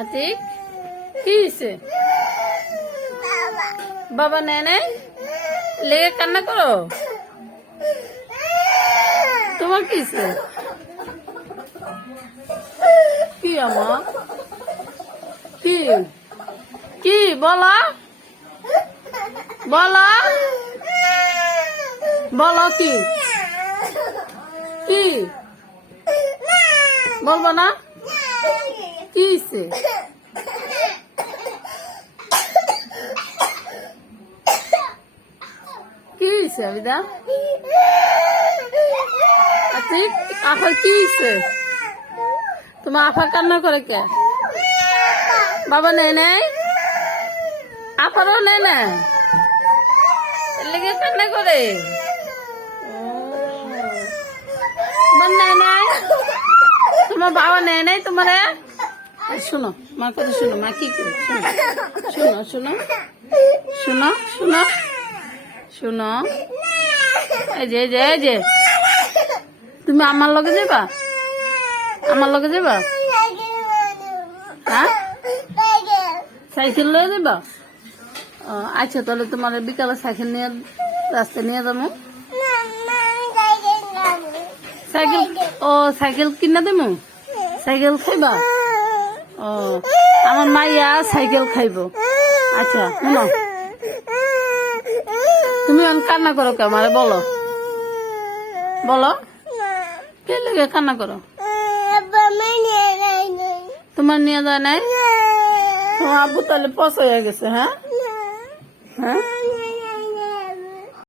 আতিক কি হয়েছে? বাবা নেয় নাই লেগে কান্না করো। তোমার কি হয়েছে? কি আমার কি কি বলো বলো বলো কি কি বলবো না? কি হয়েছে? কি হয়েছে আবিদা? আতিক আফার কি হয়েছে? তোমার আফা কান্না করে কে? বাবা নেয় নাই, আপারও নেয় না, লেগে কান্না করে। তোমার নেয় নাই, তোমার বাবা নেয় নাই তোমারে? শোনো মা কথা শোনো, মা কি করে শোনো শোনো শোনো শোনো শোনো এই যে এই যে তুমি আমার লগে যাবা, আমার লগে যাবা? হ্যাঁ সাইকেল লয়ে যাবা? আচ্ছা তাহলে তোমার বিকালে সাইকেল নিয়ে রাস্তায় নিয়ে যাবো। সাইকেল ও সাইকেল কিনা দেবো, সাইকেল খাইবা? ও আমার মাইয়া সাইকেল খাইব। আচ্ছা শোনো, তুমি কান্না করো কে আমারে বলো বলো, কে লেগে কান্না করো? তোমার নিয়ে যায় নাই? তোমার আব্বু তাহলে পচ হয়ে গেছে। হ্যাঁ হ্যাঁ